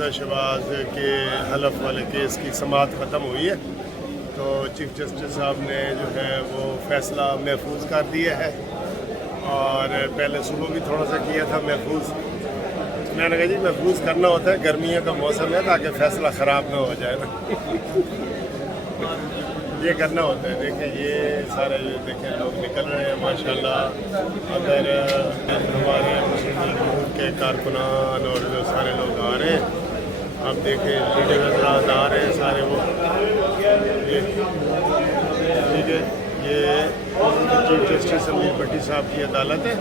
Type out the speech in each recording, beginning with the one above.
مرتضی شہباز کے حلف والے کیس کی سماعت ختم ہوئی ہے، تو چیف جسٹس صاحب نے جو ہے وہ فیصلہ محفوظ کر دیا ہے، اور پہلے صبح بھی تھوڑا سا کیا تھا محفوظ۔ میں نے کہا جی محفوظ کرنا ہوتا ہے، گرمیوں کا موسم ہے تاکہ فیصلہ خراب نہ ہو جائے نا یہ کرنا ہوتا ہے۔ دیکھیں یہ سارے دیکھیں لوگ نکل رہے ہیں ماشاءاللہ، اندر ہمارے مسلم لیگ کے کارکنان اور جو سارے لوگ آ رہے ہیں، آپ دیکھیں لیڈر حضرات آ رہے ہیں سارے وہ، ٹھیک ہے۔ یہ چیف جسٹس امیر بھٹی صاحب کی عدالت ہے،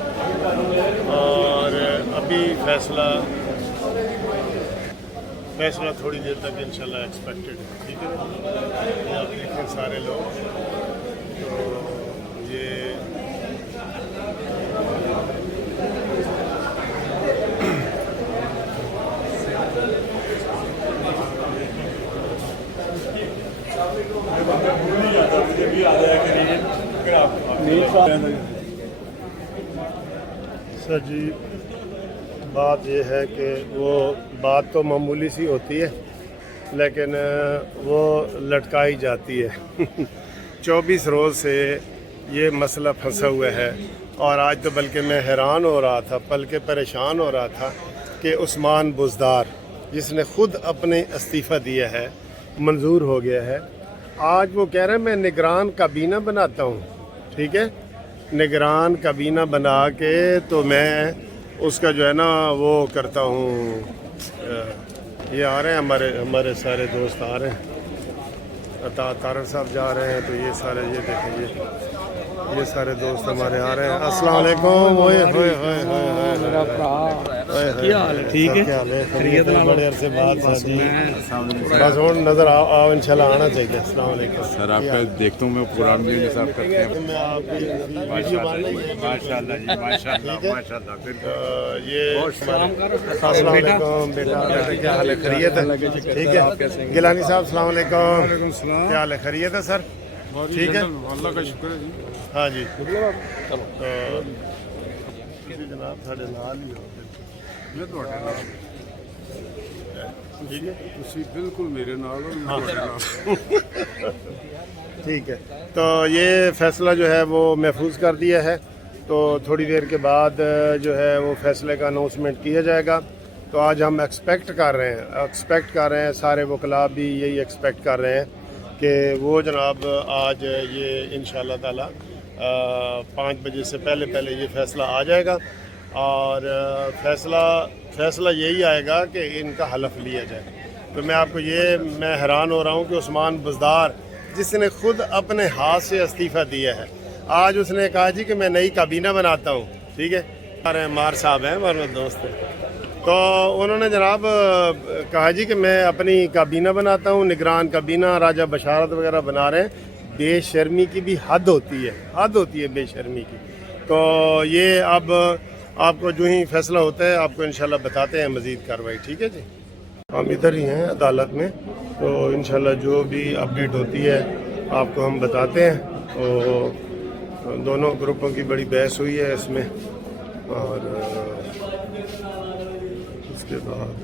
اور ابھی فیصلہ تھوڑی دیر تک انشاءاللہ ایکسپیکٹڈ ہے، ٹھیک ہے۔ یہ آپ دیکھیں سارے لوگ، تو یہ سر جی بات یہ ہے کہ وہ بات تو معمولی سی ہوتی ہے لیکن وہ لٹکائی جاتی ہے 24 روز سے یہ مسئلہ پھنسا ہوا ہے، اور آج تو بلکہ میں حیران ہو رہا تھا بلکہ پریشان ہو رہا تھا کہ عثمان بزدار جس نے خود اپنے استعفیٰ دیا ہے منظور ہو گیا ہے، آج وہ کہہ رہے ہیں میں نگران کابینہ بناتا ہوں، ٹھیک ہے۔ نگران کابینہ بنا کے تو میں اس کا جو ہے نا وہ کرتا ہوں۔ یہ آ رہے ہیں ہمارے سارے دوست آ رہے ہیں، عطا طارق صاحب جا رہے ہیں، تو یہ سارے یہ دیکھیں یہ سارے دوست ہمارے آ رہے ہیں۔ السلام علیکم۔ ٹھیک ہے، بڑے عرصے بعد بس ہوں نظر آؤ انشاءاللہ آنا چاہیے۔ السلام علیکم سر، آپ کا دیکھتا ہوں میں پروگرام بھی صاحب کرتے ہیں ماشاءاللہ جی، ماشاءاللہ ماشاءاللہ۔ یہ السلام علیکم بیٹا، کیا حال ہے؟ خیریت ہے؟ ٹھیک ہے گیلانی صاحب السلام علیکم، کیا حال ہے؟ خیریت ہے سر؟ ٹھیک ہے اللہ کا شکر ہے جی۔ ہاں جی جناب ساڈے نال ہی ہو میں ٹھیک ہے بالکل میرے نال ٹھیک ہے۔ تو یہ فیصلہ جو ہے وہ محفوظ کر دیا ہے، تو تھوڑی دیر کے بعد جو ہے وہ فیصلے کا اناؤنسمنٹ کیا جائے گا۔ تو آج ہم ایکسپیکٹ کر رہے ہیں سارے وکلاء بھی یہی ایکسپیکٹ کر رہے ہیں کہ وہ جناب آج یہ انشاءاللہ تعالی 5 بجے سے پہلے یہ فیصلہ آ جائے گا، اور فیصلہ یہی آئے گا کہ ان کا حلف لیا جائے۔ تو میں حیران ہو رہا ہوں کہ عثمان بزدار جس نے خود اپنے ہاتھ سے استعفیٰ دیا ہے، آج اس نے کہا جی کہ میں نئی کابینہ بناتا ہوں، ٹھیک ہے۔ ہمارے مار صاحب ہیں، ہمارے دوست ہیں، تو انہوں نے جناب کہا جی کہ میں اپنی کابینہ بناتا ہوں، نگران کابینہ، راجہ بشارت وغیرہ بنا رہے ہیں۔ بے شرمی کی بھی حد ہوتی ہے بے شرمی کی۔ تو یہ اب آپ کو جو ہی فیصلہ ہوتا ہے آپ کو انشاءاللہ بتاتے ہیں مزید کارروائی، ٹھیک ہے جی۔ ہم ادھر ہی ہیں عدالت میں، تو انشاءاللہ جو بھی اپڈیٹ ہوتی ہے آپ کو ہم بتاتے ہیں۔ تو دونوں گروپوں کی بڑی بحث ہوئی ہے اس میں، اور اس کے بعد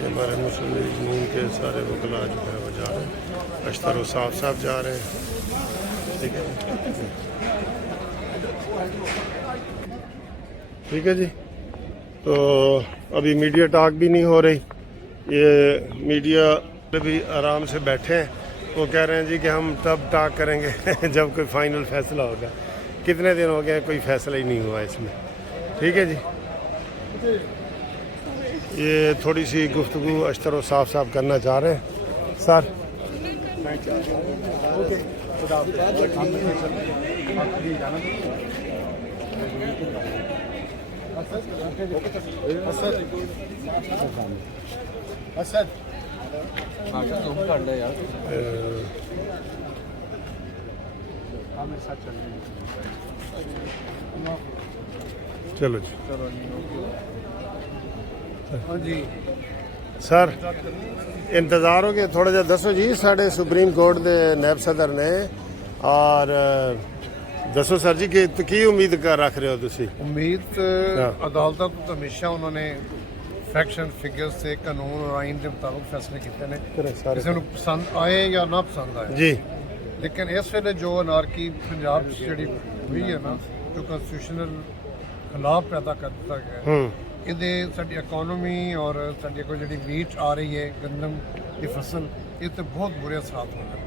ہمارے مسلم لیگ نون کے سارے وکلاء جو ہے وہ جا رہے ہیں، اشتر و صاحب جا رہے ہیں، ٹھیک ہے جی۔ تو ابھی میڈیا ٹاک بھی نہیں ہو رہی، یہ میڈیا بھی آرام سے بیٹھے ہیں، وہ کہہ رہے ہیں جی کہ ہم تب ٹاک کریں گے جب کوئی فائنل فیصلہ ہوگا۔ کتنے دن ہو گئے کوئی فیصلہ ہی نہیں ہوا اس میں، ٹھیک ہے جی۔ یہ تھوڑی سی گفتگو اشتر و صاحب کرنا چاہ رہے ہیں سر۔ چلو جی ਸਰ ਇੰਤਜ਼ਾਰ ਹੋ ਗਿਆ ਥੋੜਾ ਜਿਹਾ ਦੱਸੋ ਜੀ ਸਾਡੇ ਸੁਪਰੀਮ ਕੋਰਟ ਦੇ ਨਾਇਬ ਸਦਰ ਨੇ ਔਰ ਦੱਸੋ ਸਰ ਜੀ ਕਿ ਕੀ ਉਮੀਦ ਕਰ ਰੱਖ ਰਹੇ ਹੋ ਤੁਸੀਂ ਉਮੀਦ ਅਦਾਲਤਾਂ ਤੋਂ ਹਮੇਸ਼ਾ ਉਹਨਾਂ ਨੇ ਫੈਕਟਸ ਐਂਡ ਫਿਗਰਸ ਤੇ ਕਾਨੂੰਨ ਔਰ ਆਈਨ ਦੇ ਮੁਤਾਬਕ ਫੈਸਲੇ ਕੀਤੇ ਨੇ ਕਿਸੇ ਨੂੰ ਪਸੰਦ ਆਏ ਜਾਂ ਨਾ ਪਸੰਦ ਆਏ ਜੀ ਲੇਕਿਨ ਇਸ ਵੇਲੇ ਜੋ ਅਨਾਰਕੀ ਪੰਜਾਬ 'ਚ ਜਿਹੜੀ ਹੋਈ ਹੈ ਨਾ ਜੋ ਕਨਸਟੀਟਿਊਸ਼ਨਲ ਖਿਲਾਫ ਪੈਦਾ ਕਰ ਦਿੱਤਾ ਗਿਆ ਇਹਦੇ ਸਾਡੀ ਇਕਨੋਮੀ ਔਰ ਸਾਡੀ ਕੋਈ ਜਿਹੜੀ ਵੀਟ ਆ ਰਹੀ ਹੈ ਗੰਦਮ ਦੀ ਫਸਲ ਇਹ ਤੇ ਬਹੁਤ ਬੁਰੇ ਅਸਰਾਤ ਹੋਣੇ